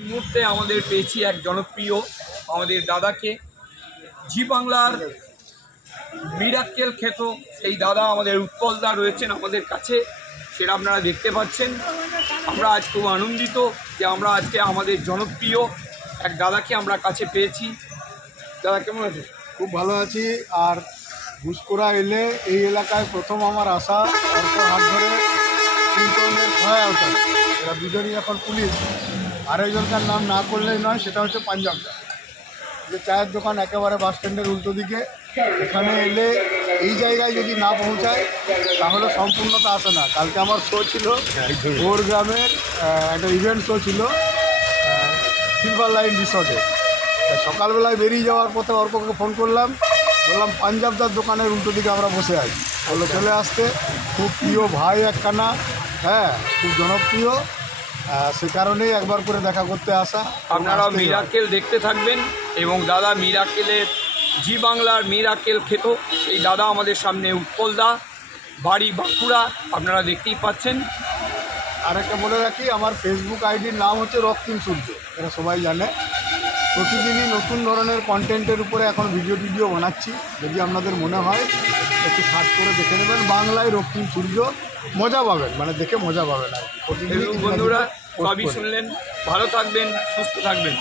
এই মুহূর্তে আমাদের পেয়েছি এক জনপ্রিয় আমাদের দাদাকে, জি বাংলার মিরাক্কেল খ্যাত সেই দাদা আমাদের উৎপলদা রয়েছেন আমাদের কাছে, সেটা আপনারা দেখতে পাচ্ছেন। আমরা আজ খুব আনন্দিত যে আমরা আজকে আমাদের জনপ্রিয় এক দাদাকে আমরা কাছে পেয়েছি। দাদা কেমন আছে? খুব ভালো আছি। আর ঘুষখোরা এলে এই এলাকায় প্রথম আমার আসা, অর্থ হাত ধরে কুলতনের সহায়তা। এরা দুজনই এখন পুলিশ। আরেকজনকার নাম না করলেই নয়, সেটা হচ্ছে পাঞ্জাবদা, যে চায়ের দোকান একেবারে বাস স্ট্যান্ডের উল্টো দিকে। এখানে এলে এই জায়গায় যদি না পৌঁছায় তাহলে সম্পূর্ণতা আসে না। কালকে আমার শো ছিল ওর গ্রামের, একটা ইভেন্ট শো ছিল সিলভার লাইন রিসর্টে। সকালবেলায় বেরিয়ে যাওয়ার পথে অর্ককে ফোন করলাম, বললাম পাঞ্জাবদার দোকানের উল্টো দিকে আমরা বসে আছি। বললো চলে আসতে। খুব প্রিয় ভাই একখানা, হ্যাঁ, খুব জনপ্রিয়, সে কারণেই একবার করে দেখা করতে আসা। আপনারাও মিরাক্কেল দেখতে থাকবেন এবং দাদা মিরাক্কেলের, জি বাংলার মিরাক্কেল খেত এই দাদা আমাদের সামনে, উৎপলদা, বাড়ি বাঁকুড়া, আপনারা দেখতেই পাচ্ছেন। আর একটা বলে রাখি, আমার ফেসবুক আইডির নাম হচ্ছে রক্তিম সূর্য, এটা সবাই জানে। প্রতিদিনই নতুন ধরনের কন্টেন্টের উপরে এখন ভিডিও বানাচ্ছি। যদি আপনাদের মনে হয় একটু সার্চ করে দেখে নেবেন, বাংলায় রক্তিম সূর্য, মজা পাবেন, মানে দেখে মজা পাবেন। আর প্রতিদিন বন্ধুরা সবই শুনলেন, ভালো থাকবেন, সুস্থ থাকবেন।